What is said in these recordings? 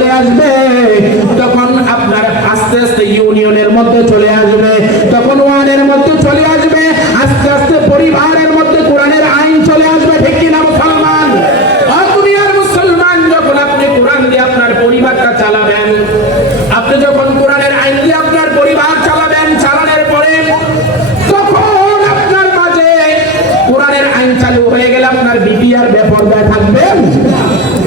চলে আসবে, তখন আপনার আস্তে আস্তে ইউনিয়নের মধ্যে চলে আসবে, তখন ওয়ানের মধ্যে চলে আসবে, আস্তে আস্তে পরিবারের মধ্যে কোরআনের আইন চলে আসবে। ঠিক কিনা মুসলমান? দুনিয়ার মুসলমান, যখন আপনি কোরআন দিয়ে আপনার পরিবারটা চালাবেন, আপনি যখন কোরআনের আইন দিয়ে আপনার পরিবার চালাবেন, চালানোর পরে তখন আপনার মাঝে কোরআনের আইন চালু হয়ে গেলে আপনার বিবি আর বেপরদায় থাকবেন,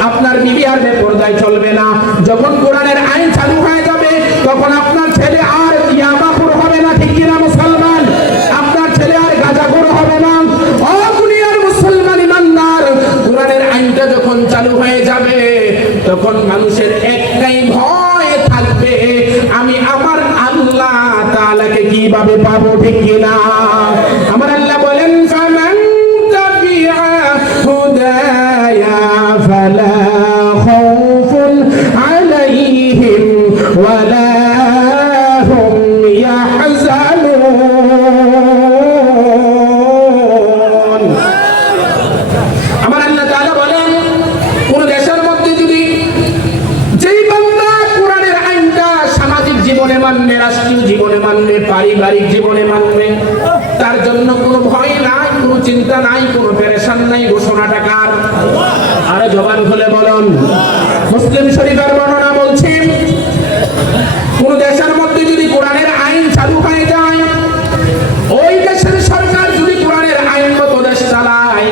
আপনার বিবি আর বেপরদায় চলবে না। যখন কোরআনের আইন চালু হয়ে যাবে, তখন আপনার ছেলে আর ইয়াবাখোর হবে না। ঠিক কিনা মুসলমান? আপনার ছেলে আর গাঁজাখোর হবে না। ও দুনিয়ার মুসলমান ইমানদার, কোরআনের আইনটা যখন চালু হয়ে যাবে, তখন মানুষের একটাই ভয় থাকবে, আমি আমার আল্লাহ তাআলাকে কিভাবে পাবো। ঠিক কিনা? আমার আল্লাহ বলেন, ফামান তাবিআ হুদায়া ফালা খাউফুন আলাইহিম ওয়ালা হুম ইয়াহজানুন। আমার আল্লাহ তাআলা বলেন, কোন দেশের মধ্যে যদি যেই বান্দা কোরআনের আইনটা সামাজিক জীবনে মানবে, রাষ্ট্রীয় জীবনে মানবে, পারিবারিক জীবনে মানবে, তার জন্য কোনো ভয় নাই, কোনো চিন্তা নাই, কোনো পেরেশান নাই। ঘোষণাটা কার? আরে জবান খুলে বলুন। মুসলিম শরীফের বর্ণনা বলছে, কোন দেশের মধ্যে যদি কোরআনের আইন চালু হয়ে যায়, ওই দেশের সরকার যদি কোরআনের আইন মতো দেশ চালায়,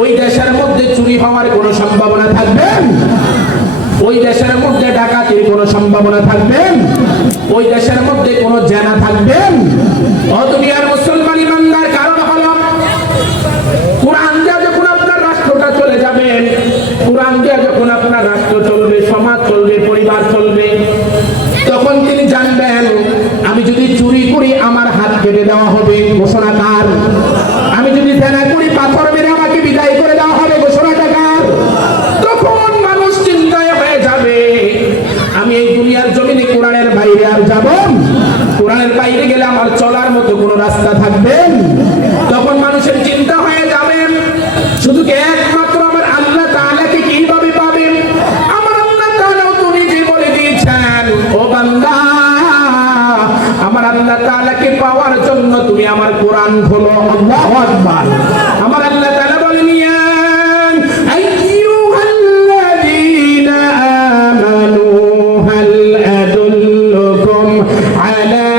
ওই দেশের মধ্যে চুরি হওয়ার কোনো সম্ভাবনা থাকবে? ওই দেশের মধ্যে ডাকাতির কোনো সম্ভাবনা থাকবে? ওই দেশের মধ্যে কোনো জেনা থাকবে? ও দুনিয়ার মুসলমান ইমানদার, কারণ হলো কোরআন দিয়ে যখন আপনার রাষ্ট্রটা চলে যাবে, কোরআন দিয়ে যখন আপনার রাষ্ট্র চলবে, সমাজ চলবে, পরিবার চলবে, তখন তিনি জানবেন, আমি যদি চুরি করি আমার হাত কেটে দেওয়া হবে। ঘোষণা কার? আমি যদি জেনা করি পাথর মেরে আমাকে বিদায় করে দেওয়া হবে। ঘোষণাটা কার? তখন মানুষ চিন্তায় হয়ে যাবে, আমি এই দুনিয়ার জমিনে কোরআনের বাইরে আর যাব? কোরআনের বাইরে গেলে আমার চলার মতো কোনো রাস্তা থাকবে? তখন মানুষের চিন্তা হয়ে যাবে, শুধু একমাত্র আমার আল্লাহ তাআলাকে কিভাবে পাবে? আমার আল্লাহ তাআলাও তো নিজে বলে দিয়েছেন, ও বান্দা, আমার আল্লাহ তাআলাকে পাওয়ার জন্য তুমি আমার কোরআন খোলো। আল্লাহু আকবার। আমার আল্লাহ তাআলা বলেন, ইয়া আইয়ুহাল্লাযীনা আমানু হাল আদুল্লুকুম আলা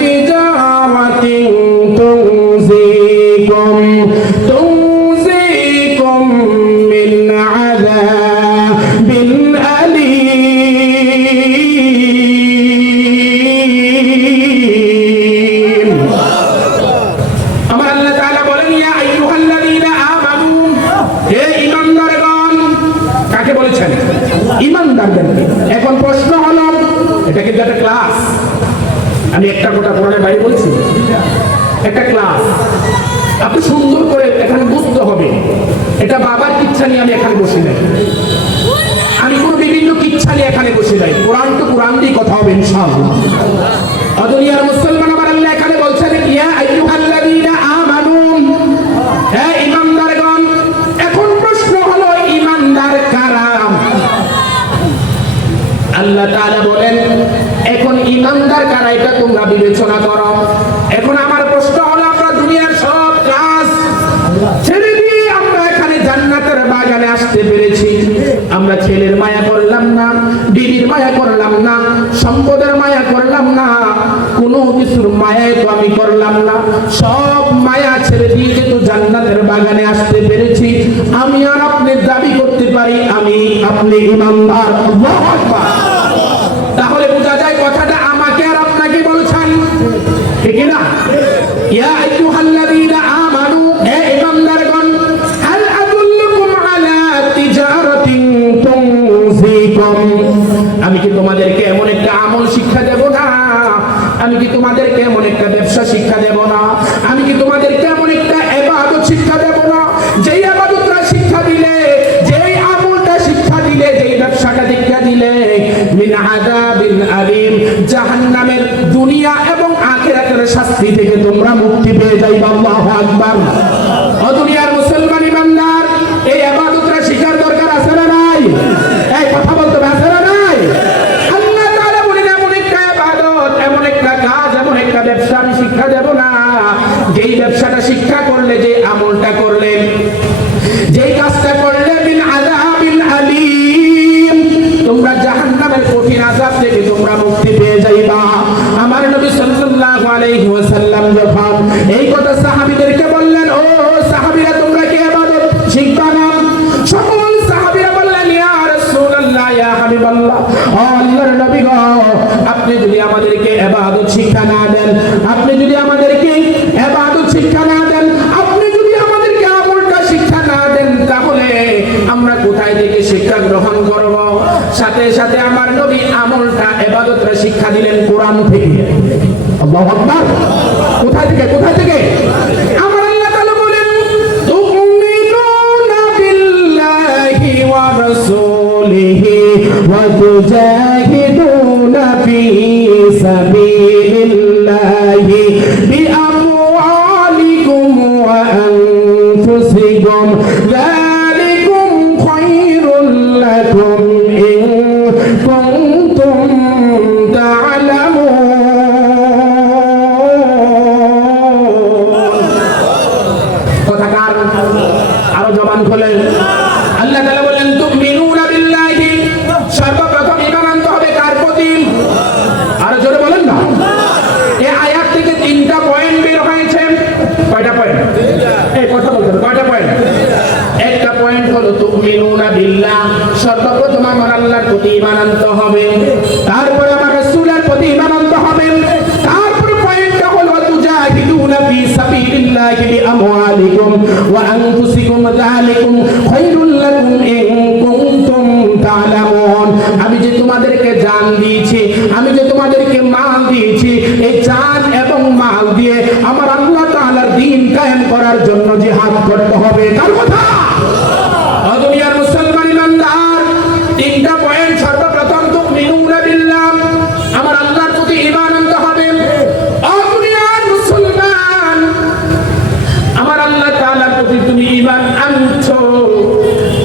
তিজারাতিন তুনজিকুম মিন আযাবিন আলীম। আমার আল্লাহ তাআলা বলেন, ইয়া আইয়ুহাল্লাযীনা আমানু, হে ঈমানদারগণ। কাকে বলেছেন? ঈমানদারদেরকে। এখন প্রশ্ন হলো, এটা কিন্তু একটা ক্লাস, আমি একটা কথা কোরআনের বাইরে বলছি, একটা ক্লাস। আপনি সুন্দর করে এখানে বুঝতে হবে, এটা বাবার কিচ্ছা নিয়ে আমি এখানে বসে নাই, আমি কোনো বিভিন্ন কিচ্ছা নিয়ে এখানে বসে নাই। কোরআন তো কোরআন দিয়ে কথা হবে ইনশাআল্লাহ। দুনিয়ার মুসলমান, আমার আল্লাহ এখানে বলছেন, ইয়া আইয়ুহাল্লাযীনা আমানু, হে ঈমানদারগণ। এখন প্রশ্ন হলো, ঈমানদার কারা? আল্লাহ তাআলা বলেন, এখন ঈমানদার কারা এটা তোমরা বিবেচনা করো। এখন আমার প্রশ্ন হলো, আমরা দুনিয়ার সব কাজ ছেড়ে দিয়ে আমরা এখানে জান্নাতের বাগানে আসতে পেরেছি। আমরা ছেলের মায়া করলাম না, বিবির মায়া করলাম না, সম্পদের মায়া করলাম না, কোনো কিছুর মায়ায় তো আমি করলাম না। সব মায়া ছেড়ে দিয়ে যেহেতু জান্নাতের বাগানে আসতে পেরেছি, আমি আর আপনি দাবি করতে পারি আমি আপনি ঈমানদার। আল্লাহু আকবার। তাহলে বোঝা যায় কথাটা আমাকে আর আপনাকে বলছেন, ঠিক না? ইয়া আইয়ুহাল্লাযীনা আমানু, হে ঈমানদারগণ, হাল আদুল্লুকুম আলা তিজারাতিন তুনজিকুম, আমি কি তোমাদেরকে এমন একটা আমল শিক্ষা দেব না? আমি কি তোমাদেরকে এমন একটা ব্যবসা শিক্ষা দেব না? আমি কি তোমাদেরকে এমন একটা ইবাদত শিক্ষা দেব না, যেই ইবাদতটা শিক্ষা দিলে, যেই আমলটা শিক্ষা দিলে, যেই ব্যবসাটা শিক্ষা দিলে আল্লাহু আকবার। কোথায় থেকে আমার আল্লাহ তাআলা বলেন তুমিনুনা বিল্লাহি ওয়া রাসূলিহি ওয়া তুজাহিদুনা ফি সাবিলিল্লাহি বিআমওয়ালিকুম ওয়া আনফুসিকুম যালিকুম খায়রুল লাকুম ইন কুনতুম তা'লামুন। আরো জবান খোলেন। আল্লাহ তাআলা বলেন তুমিনুনা বিল্লাহি, সর্বপ্রথম ঈমান আনতে হবে কার প্রতি? আরো জোরে বলেন না। এই আয়াত থেকে তিনটা পয়েন্ট বের হয়েছে। কয়টা পয়েন্ট? এই কথা বলতে হবে, কয়টা পয়েন্ট? একটা পয়েন্ট হলো তুমিনুনা বিল্লাহ, সর্বপ্রথম আমার আল্লাহর প্রতি ঈমান আনতে হবে, তারপরে আমার রাসূলের প্রতি ঈমান আনতে হবে, তারপর পয়েন্টটা হলো তুজাহিদুনা ফি সাবিলিল্লাহি বিআমওয়ালিকুম ওয়া আনফুসিকুম যালিকুম খায়রুল লাকুম ইন কুনতুম তা'লামুন। আমি যে তোমাদেরকে জান দিয়েছি, আমি যে তোমাদেরকে মাল দিয়েছি, এই জান এবং মাল দিয়ে আমার আল্লাহ তাআলার দ্বীন কায়েম করার জন্য জিহাদ করতে হবে। কার কথা? দুনিয়ার মুসলমান ইমানদার, তিনটা পয়েন্ট। সর্বপ্রথম তুমিনুনা বিল্লাহ, আমার আল্লাহর প্রতি ঈমান আনতে হবে। দুনিয়ার মুসলমান, আমার আল্লাহ তাআলার প্রতি তুমি ঈমান আনছো,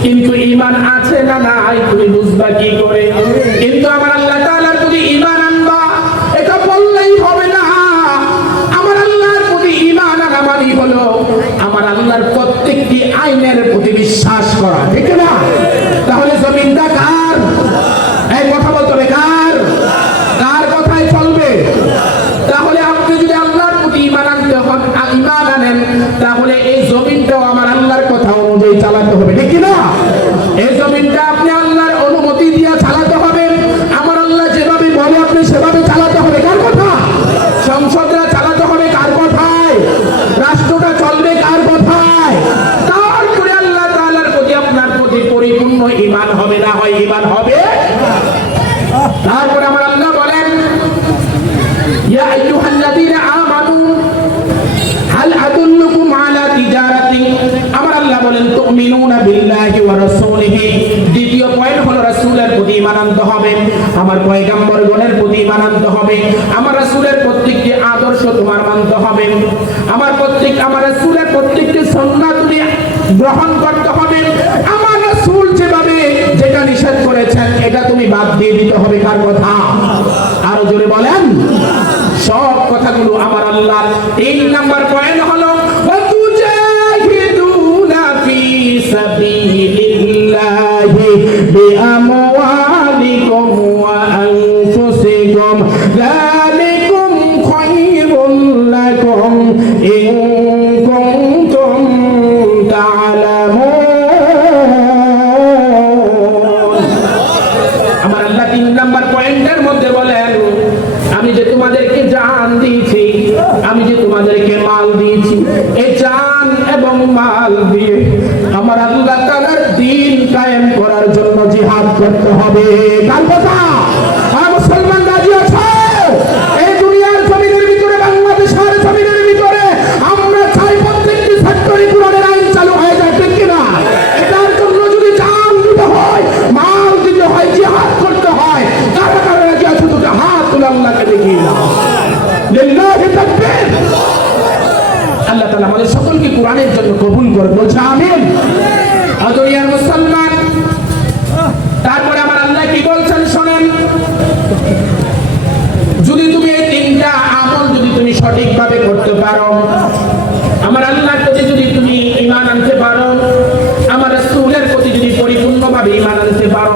কিন্তু ঈমান আছে না নাই তুমি বুঝবা কি করে? কিন্তু আমার আল্লাহ তাআলার প্রতি ঈমান আনবা, এটা বললেই হবে না। আমার আল্লাহর প্রতি ঈমান আনা মানে হলো আমার আল্লাহর প্রত্যেকটি আইনের প্রতি বিশ্বাস করা, ঠিক না? তাহলে জমিনটা কার? এই কথা বলতে হবে, কার? কার কথাই চলবে? তাহলে আপনি যদি আল্লাহর প্রতি ঈমান আনতে হন, ঈমান আনেন, তাহলে এই জমিনটাও আমার আল্লাহর কথা অনুযায়ী চালাতে হবে, ঠিক না? এই জমিনটা আপনি আল্লাহর অনুমতি দিয়ে চালাতে হবে। আমার আল্লাহ যেভাবে বলে আপনি সেভাবে চালাতে হবে। কার কথা? সংসদরা চালাতে হবে কার কথায়? রাষ্ট্রটা চলবে কার কথায়? তারপরে আল্লাহ তাআলার প্রতি আপনার প্রতি পরিপূর্ণ ঈমান হবে, না হয় ঈমান হবে। তারপরে আমার আল্লাহ বলেন ইয়া আইয়ুহাল্লাযীনা আমানু হাল আদুল্লুকুম আলা তিজারাতিন। আমার আল্লাহ বলেন তুমিনুনা বিল্লাহি ওয়া রাসূলিহি। দ্বিতীয় পয়েন্ট হলো রাসূলের প্রতি ঈমান আনতে হবে, আমার পয়গম্বরগণের প্রতি ঈমান আনতে হবে, আমার রাসূলের প্রত্যেকটি আদর্শ তোমার মানতে হবে, আমার রাসূলের প্রত্যেকটি সুন্নাত তুমি গ্রহণ করতে হবে। আমার রাসূল যেভাবে যেটা নিষেধ করেছেন এটা তুমি বাদ দিয়ে দিতে হবে। কার কথা? আরো জোরে বলেন। সব কথাগুলো আমার আল্লাহ। 3 নাম্বার পয়েন্ট হলো ওয়াতুজাহিদুনা ফি সাবিলিল্লাহি বিআমওয়ালিকুম ওয়া আনফুসিকুম যালিকুম খায়রুল লাকুম ইন কুনতুম তা'লামুন। আমার আল্লাহ 3 নাম্বার পয়েন্টের মধ্যে বলেন আমি যে তোমাদেরকে জান দিয়েছি, আমি যে তোমাদেরকে মাল দিয়েছি, এই জান এবং মাল দিয়ে আমার আল্লাহ তাআলার দ্বীন কায়েম করার জন্য জিহাদ করতে হবে। কার কথা? মুসলমান রাজি আছে? এই দুনিয়ার জমিনের ভিতরে, বাংলাদেশের জমিনের ভিতরে আমরা চাই প্রত্যেকটি সেক্টরে কোরআনের আইন চালু হয়ে যায়, ঠিক কিনা? এটার জন্য যদি জান দিতে হয়, মাল দিতে হয়, জিহাদ করতে হয়, কারা কারা রাজি আছে? দুটো হাত তুলে আল্লাহকে দেখিয়ে দাও। লিল্লাহি তাকবীর। আল্লাহ তাআলা আমাদের সকলকে কোরআনের জন্য কবুল করে, বলছে আমিন। দুনিয়ার মুসলমান, তারপরে আমার আল্লাহ কি বলছেন শুনেন। যদি তুমি এই 3টা আমল যদি তুমি সঠিকভাবে করতে পারো, আমার আল্লাহর প্রতি যদি তুমি ঈমান আনতে পারো, আমার রাসূলের প্রতি যদি পরিপূর্ণভাবে ঈমান আনতে পারো,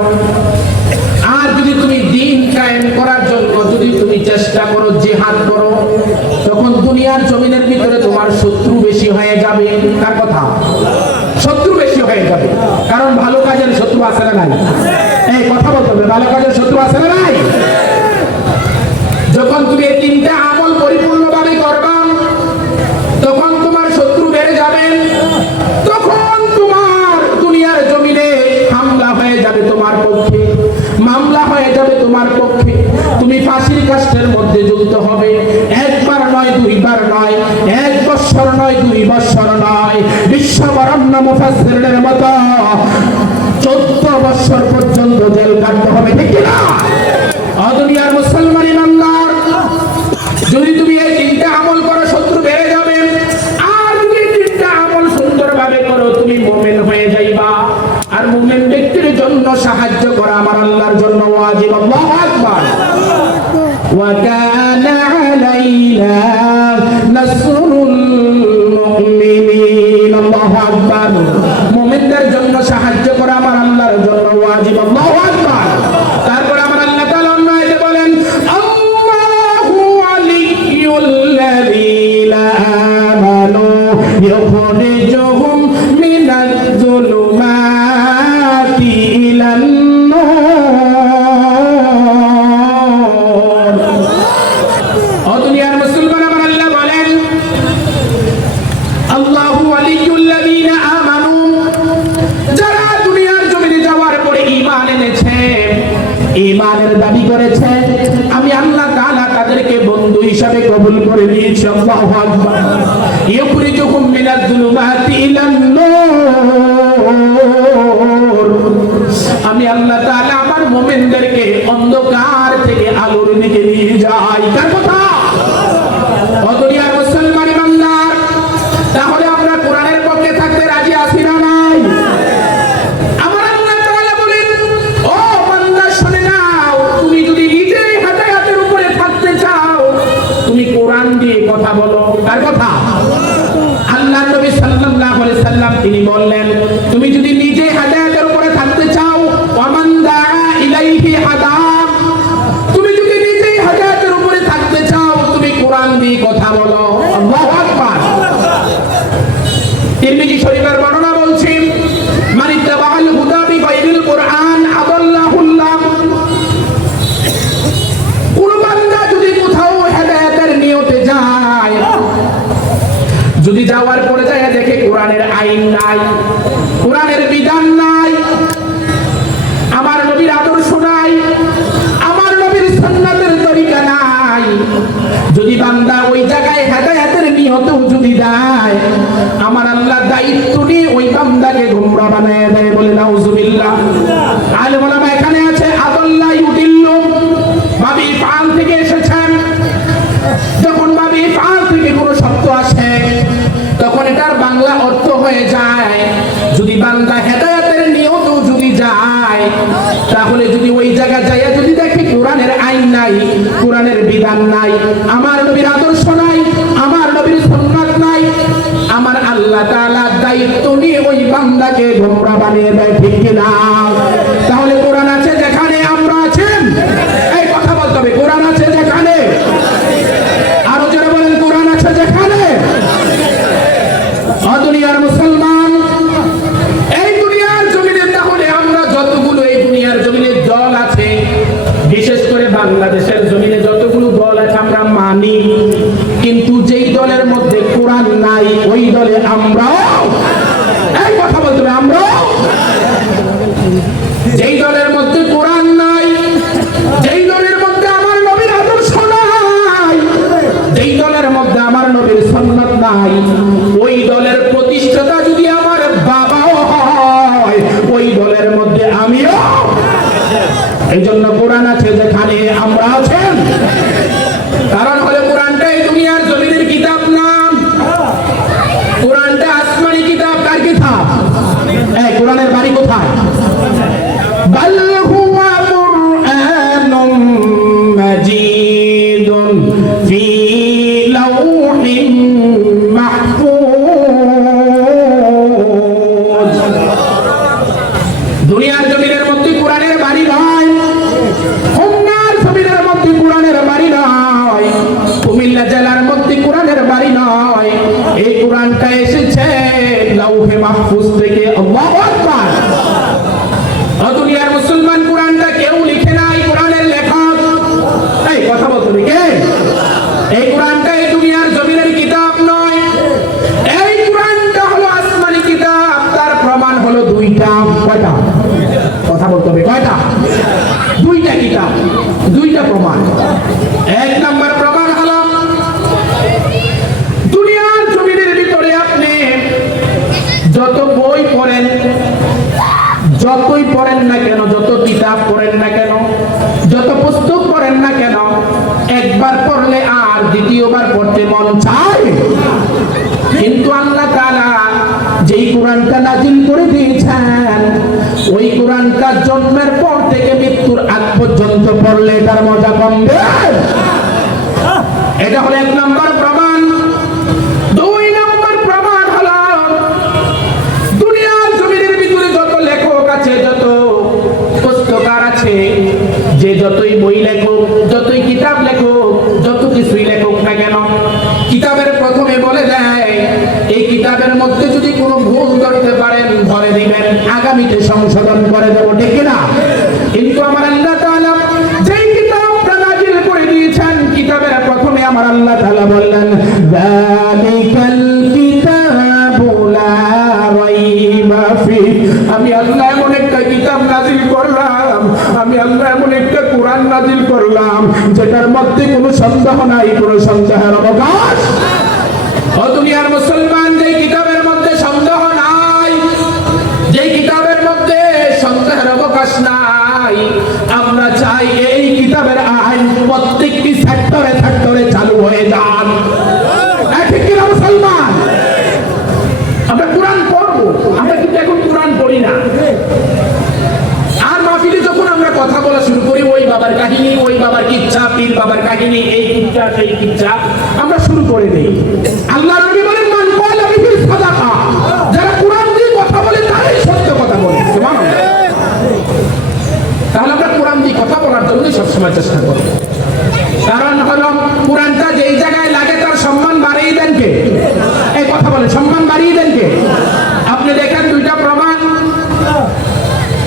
আর যদি তুমি দ্বীন কায়েম করার জন্য যদি তুমি চেষ্টা করো, জিহাদ করো, তখন দুনিয়ার জমিনের ভিতরে তোমার শত্রু বেশি হয়ে যাবে। কার কথা? শত্রু বেশি হয়ে যাবে। কারণ ভালো কাজের শত্রু আছে না নাই? এই কথা বলতে হবে, ভালো কাজের শত্রু আছে না নাই? যখন তুমি এই 3টা আমল পরিপূর্ণভাবে করবা, তখন তোমার শত্রু বেড়ে যাবে, তখন তোমার দুনিয়ার জমিনে হামলা হয়ে যাবে তোমার পক্ষে, মামলা হয়ে যাবে তোমার পক্ষে, তুমি ফাঁসির কাষ্ঠের মধ্যে ঝুলতে হবে। একবার মতো 14 বছর পর্যন্ত জেল কাটতে হবে, ঠিক কিনা? দুনিয়ার মুসলমান ইমানদার, যদি তুমি এই 3টা আমল করো শত্রু বেড়ে যাবে, আর যদি 3টা আমল সুন্দরভাবে করো তুমি মুমিন হয়ে যাইবা। আর মুমিন ব্যক্তির জন্য সাহায্য করা আমার আল্লাহর জন্য ওয়াজিব। আল্লাহু আকবার। ওয়া কানা আলাইনা নাসরুল মুমিনিন। আল্লাহু আকবার। মুমিনদের জন্য সাহায্য করা আমার আল্লাহর জন্য ওয়াজিব। আল্লাহু আকবার। তারপর আমার আল্লাহ তাআলা অন্য আয়াতে বলেন, আল্লাহু ওয়ালিয়ুল্লাযীনা আমানু ইউখরিজুহুম মিনাজ-যুলুমাতি ইলান-নূর। ও দুনিয়ার মুসলমান, আমার আল্লাহ বলেন, আল্লাহু ওয়ালিয়ুল্লাযীনা আমানু, যারা দুনিয়ার জমিনে যাওয়ার পরে ঈমান এনেছে, ঈমানের দাবি করেছে, আমি আল্লাহ তাআলা তাদেরকে বন্ধু হিসাবে কবুল করে নিয়েছি। আল্লাহু আকবার। ইউখরিজুহুম মিনাজ-যুলুমাতি ইলান-নূর, আমি আল্লাহ তাআলা আমার মুমিনদেরকে অন্ধকার থেকে আলোর দিকে নিয়ে যাই। কার কথা? ও দুনিয়ার মুসলমান ইমানদার, তাহলে আমরা কোরআনের পক্ষে থাকতে রাজি আছি না নাই? আমার আল্লাহ তাআলা বলেন, ও বান্দা শুনে নাও, তুমি যদি নিজেই হেদায়েতের উপরে থাকতে চাও তুমি কোরআন দিয়ে কথা বলো। কার কথা? আল্লাহ নবী সাল্লাল্লাহু আলাইহি সাল্লাম তিনি বললেন, তুমি যদি নিজে হেদায়েতের উপরে থাকতে চাও, ওয়ামান দাআ ইলাইহি হাদা, তুমি যদি নিজেই হেদায়েতের উপরে থাকতে চাও তুমি কোরআন দিয়ে কথা বলো। আল্লাহু আকবার। তিরমিজি শরীফের বর্ণনা বলছি, মান ইত্তাবাআল হুদা বিগাইরিল কুরআন আদাল্লাহুল্লাহ, কোন বান্দা যদি কোথাও হেদায়েতের নিয়তে যায়, যদি যাওয়ার পরে যায় দেখে কোরআনের আইন নাই, কোরআনের বিধান নাই, আমার নবীর আদর্শ নাই, আমার নবীর সুন্নাতের তরিকা নাই, যদি বান্দা ওই জায়গায় হেদায়েতের নিয়তেও যদি যায়, আমার আল্লাহ দায়িত্ব নিয়ে ওই বান্দাকে গোমরা বানায় দেয়। বলে নাউজুবিল্লাহ। আলেম ওলামা এখানে আছে, আদাল্লাহ ইউদিল্লু, বাবি ফাল থেকে এসেছেন। যখন বাবি ফাল থেকে কোনো শব্দ আসে তখন এটার বাংলা অর্থ হয়ে যায়, যদি বান্দা হেদায়েতের নিয়তেও যদি যায়, তাহলে যদি ওই জায়গা যায় যদি দেখে কোরআনের আইন নাই, কোরআনের বিধান নাই, আমার নবীর আদর্শ নাই, আমার নবীর সুন্নাত নাই, আমার আল্লাহ তাআলা দায়িত্ব নিয়ে ওই বান্দাকে গোমরা বানিয়ে দেয়, ঠিক কিনা? তাহলে কোরআন আছে যেখানে আমরা আছেন, এই কথা বলতে হবে, কোরআন আছে যেখানে, আরো যারা বলেন কোরআন আছে যেখানে। দুনিয়ার মুসলমান, এই দুনিয়ার জমিনে তাহলে আমরা যতগুলো এই দুনিয়ার জমিনে দল আছে, বিশেষ করে বাংলাদেশের জমিনে যতগুলো দল আছে আমরা মানি, কিন্তু যেই দলের মধ্যে কোরআন নাই ওই দলে আমরাও, এই কথা বলতে হবে, আমরাও। যেই দলের মধ্যে কোরআন নাই, যেই দলের মধ্যে আমার নবীর আদর্শ নাই, যেই দলের মধ্যে আমার নবীর সুন্নাত নাই, ওই দলের প্রতিষ্ঠাতা যদি আমার বাবাও হয় ওই দলের মধ্যে আমিও। এই জন্য কোরআন আছে যেখানে আমরা আছেন, কারণ হলো কোরআনটা এই দুনিয়ার জমিনের কিতাব না, কোরআনটা আসমানি কিতাব। কার কিতাব? এই কোরআনের বাড়ি কোথায়? বাল হুয়া কুরআনুম মাজিদুন ফি লাউহিন মাহফুজ। দুনিয়ার জমিনের মধ্যে কোরআনের বাড়ি নয়, খুলনার জমিনের মধ্যে কোরআনের বাড়ি নয়, কুমিল্লা জেলার মধ্যে কোরআনের বাড়ি নয়, এই কোরআনটা এসেছে লাউহে মাহফুজ থেকে। আল্লাহু আকবার। দুনিয়ার মুসলমান, কোরআনটা কেউ লিখে নাই, কোরআনের লেখক। এই কথা বলতে হবে কে? এই কোরআনটা এই দুনিয়ার জমিনের কিতাব নয়, এই কোরআনটা হলো আসমানি কিতাব। তার প্রমাণ হলো দুইটা। কয়টা? কথা বলতে হবে, কয়টা? দুইটা কিতাব, দুইটা প্রমাণ। এক নাম্বার প্রমাণ হলো দুনিয়ার জমিনের ভিতরে আপনি যত বই পড়েন যতই পড়েন না কেন, যত কিতাব পড়েন না কেন, যত পুস্তক পড়েন না কেন, একবার পড়লে আর দ্বিতীয়বার পড়তে মন চায়। কিন্তু আল্লাহ তাআলা যেই কোরআনটা নাজিল করে দিয়েছেন, ওই কোরআনটা জন্মের পর থেকে মৃত্যুর আগ পর্যন্ত পড়লে এটার মজা কমবে। এটা হলো 1 নম্বর প্রমাণ। 2 নম্বর প্রমাণ হলো দুনিয়ার জমিনের ভিতরে যত লেখক আছে, যত পুস্তকার আছে, যে যতই বই লেখক, যতই কিতাব লেখক, যত কিছুই লেখক না কেন, কিতাবের প্রথমে বলে দেয় এই কিতাবের মধ্যে যদি কোনো ভুল ধরতে পারেন ধরে দিবেন, আগামীতে সংশোধন করে দেব, ঠিক না? কিন্তু আমার আল্লাহ তাআলা যেই কিতাবটা নাজিল করে দিয়েছেন, কিতাবের প্রথমে আমার আল্লাহ তাআলা বললেন যালিকাল কিতাবু লা রাইবা ফিহি। আমি আল্লাহ এমন একটা কিতাব নাজিল করলাম, আমি আল্লাহ এমন একটা কোরআন নাজিল করলাম যেটার মধ্যে কোনো সন্দেহ নাই, কোনো সন্দেহের অবকাশ। ও দুনিয়ার মুসলমান, যেই কিতাবের মধ্যে সন্দেহ নাই, যেই কিতাবের মধ্যে সন্দেহের অবকাশ নাই, আমরা চাই এই কিতাবের আইন প্রত্যেকটি সেক্টরে সেক্টরে চালু হয়ে যান। ঠিক কিনা মুসলমান? আমরা কোরআন পড়বো, আমরা কিন্তু এখন কোরআন পড়ি না। আর মাহফিলে যখন আমরা কথা বলা শুরু করি, ওই বাবার কাহিনী, ওই বাবার কিচ্ছা, পীর বাবার কাহিনী, এই কিচ্ছা সেই কিচ্ছা আমরা শুরু করে দেই। আল্লাহ নবী বলেন মান ক্বালা বিল সাদাকা, যারা কোরআন দিয়ে কথা বলে তারাই সত্য কথা বলে। সুবহানাল্লাহ। তাহলে আমরা কোরআন দিয়ে কথা বলার জন্য সবসময় চেষ্টা করি। কারণ হলো কোরআনটা যেই জায়গায় লাগে তার সম্মান বাড়িয়ে দেন কে? এই কথা বলে সম্মান বাড়িয়ে দেন কে? আপনি দেখেন 2টা প্রমাণ।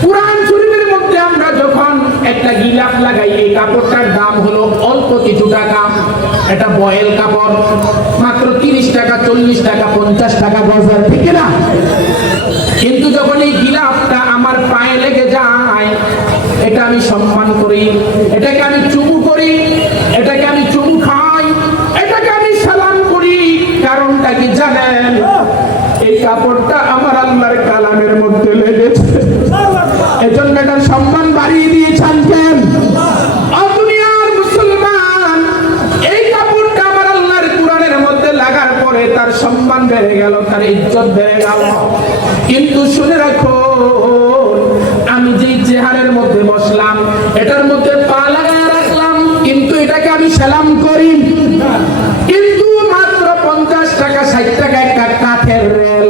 কোরআন শরীফের মধ্যে আমরা যখন একটা গিলাফ লাগাই, এই কাপড়টার দাম হলো অল্প কিছু টাকা, এটা বয়েল কাপড়, মাত্র 30 টাকা, 40 টাকা, 50 টাকা বাজার, ঠিক না? কিন্তু যখন এই গিলাফটা আমার পায়ে লেগে যায়, এটা আমি সম্মান করি, এটাকে আমি চুমু করি, এটাকে আমি চুমু খাই, এটাকে আমি সালাম করি। কারণটা কি জানেন? এই কাপড়টা আমার আল্লাহর কালামের মধ্যে লেগেছে, এজন্য এটার সম্মান বাড়িয়ে দিয়েছেন কেন? দুনিয়ার মুসলমান, এই কাপড়টা আমার আল্লাহর কোরআনের মধ্যে লাগার পরে তার সম্মান বেড়ে গেল, তার ইজ্জত বেড়ে গেল। কিন্তু শুনে রাখো, আমি যেই চেহারের মধ্যে বসলাম, এটার মধ্যে পা লাগায় রাখলাম, কিন্তু এটাকে আমি সালাম করি। কিন্তু মাত্র 50 টাকা 60 টাকা একটা কাঠের রেল,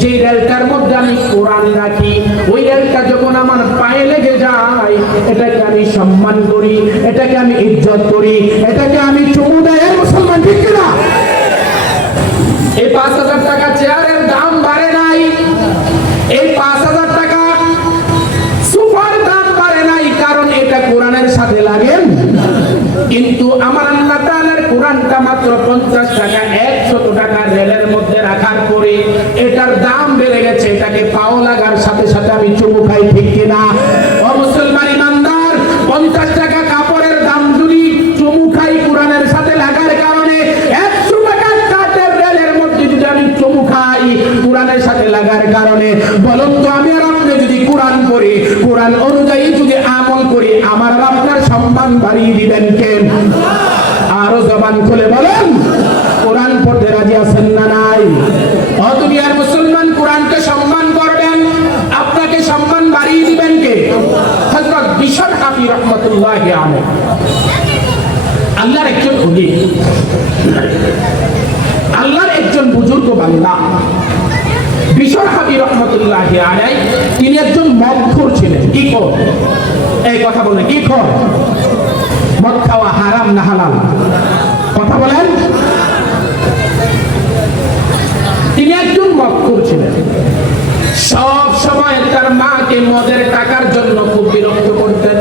যে রেলটার মধ্যে আমি কোরআন রাখি, ওই রেলটা যখন আমার পায়ে লেগে যায়, এটাকে আমি সম্মান করি, এটাকে আমি ইজ্জত করি, এটাকে আমি চুমু দেই। মুসলমান, ঠিক কিনা? এই 5000 টাকা চেয়ারের দাম বাড়ে নাই, এই 5000 টাকা সোফার দাম বাড়ে নাই, কারণ এটা কোরআনের সাথে লাগে। কিন্তু আমার আল্লাহ তাআলার কোরআনটা মাত্র 50 টাকা 100 টাকা রেলের মধ্যে রাখার পরে এটার দাম বেড়ে গেছে, এটাকে পাও লাগার সাথে সাথে আমি চুমু খাই, ঠিক কিনা? ও মুসলমান ইমানদার, 50 টাকা কাপড়ের দাম যদি চুমু খাই কোরআনের সাথে লাগার কারণে, 100 টাকা কাঠের রেলের মধ্যে যদি আমি চুমু খাই কোরআনের সাথে লাগার কারণে, বলুন তো আমি আর আপনি যদি কোরআন পড়ি, কোরআন অনুযায়ী যদি আমল করি, আমার আর আপনার সম্মান বাড়িয়ে দিবেন কেন? আরো জবান খুলে বলেন, কোরআন পড়তে রাজি আছেন না নাই? ও দুনিয়ার মুসলমান, কোরআনকে সম্মান করবেন, আপনাকে সম্মান বাড়িয়ে দিবেন কে? হযরত বিশর হাফি রাহমাতুল্লাহি আলাইহি, আল্লাহর একজন ওলি, আল্লাহর একজন বুজুর্গ বান্দা। বিশর হাফি রাহমাতুল্লাহি আলাইহি, তিনি একজন মদখোর ছিলেন। কি খোর? এই কথা বলেন, কি খোর? মদ খাওয়া হারাম না হালাল? কথা বলেন। তিনি একজন মদখোর ছিলেন। সব সময় তার মাকে মদের টাকার জন্য খুব বিরক্ত করতেন,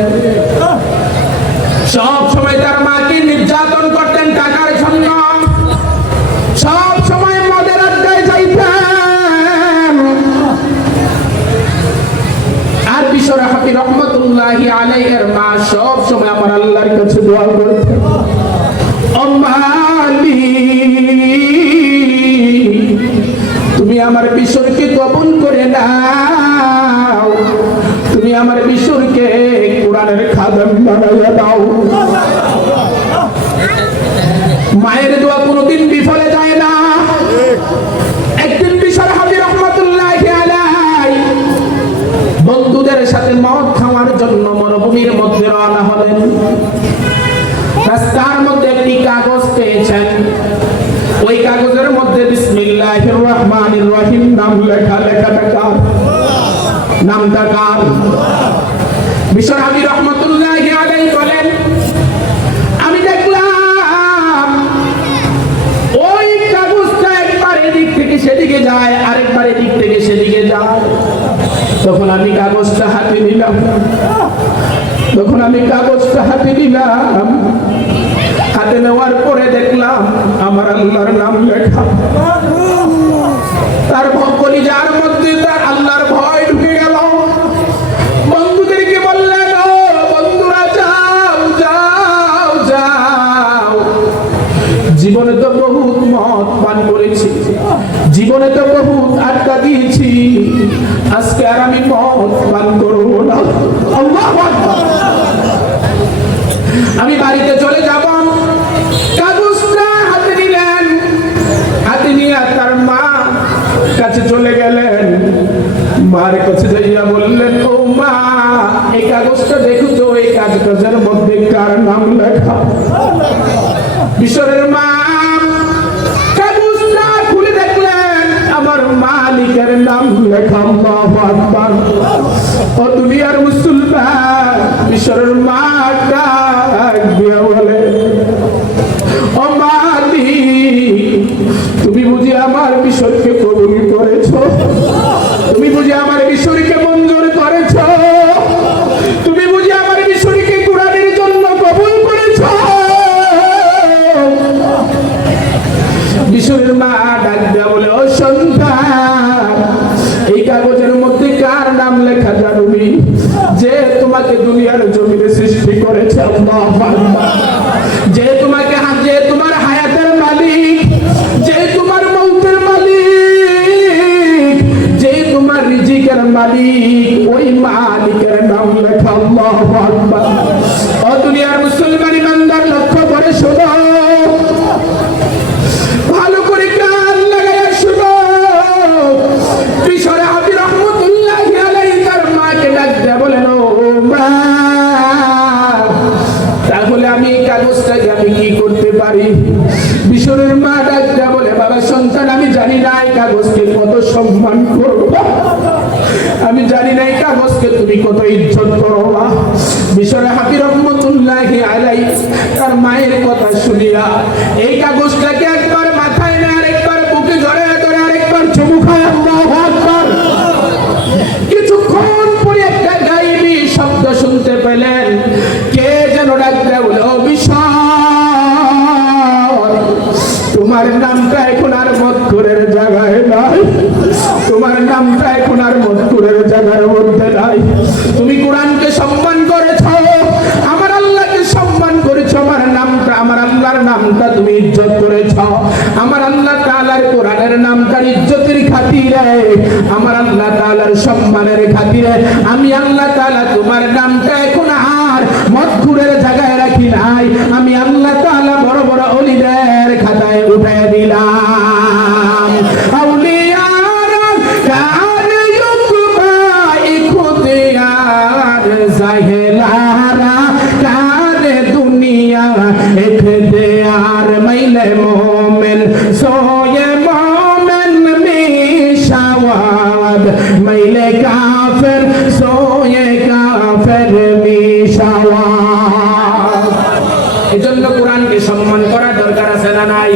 সব সময় তার মাকে নির্যাতন করতেন টাকার জন্য, সব সময় মদের আড্ডায় যাইতেন। আর বিশর হাফি রাহমাতুল্লাহি আলাইহির মা সব সময় আমার আল্লাহর কাছে দোয়া করতেন, ও মালিক, তুমি আমার বিশরকে কবুল করে নাও, খাদেম বানাইয়া দাও। মায়ের দোয়া কোনোদিন বিফলে যায় না। একদিন বিশর হাবিব রহমাতুল্লাহি আলাইহি বন্ধুদের সাথে মদ খাওয়ার জন্য মরুভূমির মধ্যে রওনা হলেন। রাস্তার মধ্যে একটি কাগজ পেয়েছেন। ওই কাগজের মধ্যে বিসমিল্লাহির রহমানির রহিম নাম লেখা। লেখাটা কার? নামটা কার? বিশর হাবিব রহমাতুল্লাহি আলাইহি বলেন, আমি দেখলাম ওই কাগজটা একবার এদিক থেকে সেদিকে যায়, আরেকবার এদিক থেকে সেদিকে যায়। তখন আমি কাগজটা হাতে নিলাম। হাতে নেওয়ার পরে দেখলাম আমার আল্লাহর নাম লেখা। তার কলিজার মধ্যে তার আল্লাহর ভয় ঢুকে গেল। বন্ধুদেরকে বললেন, ও বন্ধুরা, যাও যাও যাও, জীবনে তো বহুত মদ পান করেছি, জীবনে তো বহুত আড্ডা দিয়েছি, আজকে আর আমি মদ পান করবো না। আল্লাহু আকবার। আমি বাড়িতে চলে যাব। কাগজটা হাতে নিলেন, হাতে নিয়ে তার মা কাছে চলে গেলেন। মার কাছে যাইয়া বললেন, ও মা, এই কাগজটা দেখো তো, এই কাগজের মধ্যে কার নাম লেখা? বিশরের মা কাগজটা খুলে দেখলেন আমার মালিকের নাম লেখা। আল্লাহু আকবার। ও দুনিয়ার মুসলমান, বিশরের মা ডাক দিয়া বলে, ও মালিক, তুমি বুঝি আমার বিশরকে কবুল করেছো? তুমি বুঝি আমার বিশরকে মঞ্জুর করেছো? তুমি বুঝি আমার বিশরকে কুরআনের জন্য কবুল করেছো? বিশরের মা ডাক দিয়া বলে, ও সন্তান, এই কাগজের মধ্যে কার নাম লেখা জানুনি? যে তোমাকে দুনিয়ার জমিনে সৃষ্টি করেছে। আল্লাহু আকবার। যে তোমাকে, যে তোমার হায়াতের মালিক, যে তোমার মৌতের মালিক, যে তোমার রিজিকের মালিক, ওই মালিকের নাম লেখা। আল্লাহু আকবার। ও দুনিয়ার মুসলমান ইমানদার, লক্ষ্য করে শোনো, ভালো করে কান লাগাইয়া শোনো। বিশর হাবিব রহমাতুল্লাহি আলাইহি তার মাকে ডাক দেয়া বলেন, ও মা, তাহলে আমি এই কাগজটাকে আমি কি করতে পারি? বিশরের মা ডাক দেয়া বলে, বাবা সন্তান, আমি জানি না এই কাগজকে কত সম্মান করবো, আমি জানি না এই কাগজকে তুমি কত ইজ্জত করবা। বিশর হাবিব রহমাতুল্লাহি আলাইহি তার মায়ের কথা শুনিয়া এই কাগজটাকে একবার মাথায় নেয়, আরেকবার বুকে জড়ায় ধরে, আরেকবার চুমু খায়। আল্লাহু আকবার। কিছুক্ষণ পরে একটা গায়েবী শব্দ শুনতে পেলেন। কে যেন ডাক দেয়া বলে, ও বিশর, তোমার নামটা এখন আর মদখোরের জায়গায় নাই, তোমার নামটা এখন আর মদখোরের জায়গার মধ্যে নাই। তুমি কোরআনকে সম্মান করেছো, আমার আল্লাহকে সম্মান করেছো, আমার নামটা, আমার আল্লাহর নামটা তুমি ইজ্জত করেছো। আমার আল্লাহ তাআলার কোরআনের নামটার ইজ্জতের খাতিরে, আমার আল্লাহ তাআলার সম্মানের খাতিরে আমি আল্লাহ তাআলা তোমার নামটা এখন আর মদখোরের জায়গায় রাখি নাই, আমি আল্লাহ তাআলা বড় বড় ওলিদের খাতায় উঠায় দিলাম। আউলিয়ারা কান ইউকবা ইখতিয়ার, জাহেলারা কান দুনিয়া ইখতিয়ার, মাইলে মোমেন সোয়ে মোমেন মিশাওয়াদ, মাইলে কাফের সোয়ে কাফের মিশাওয়াদ। এজন্য কোরআনকে সম্মান করার দরকার আছে না নাই?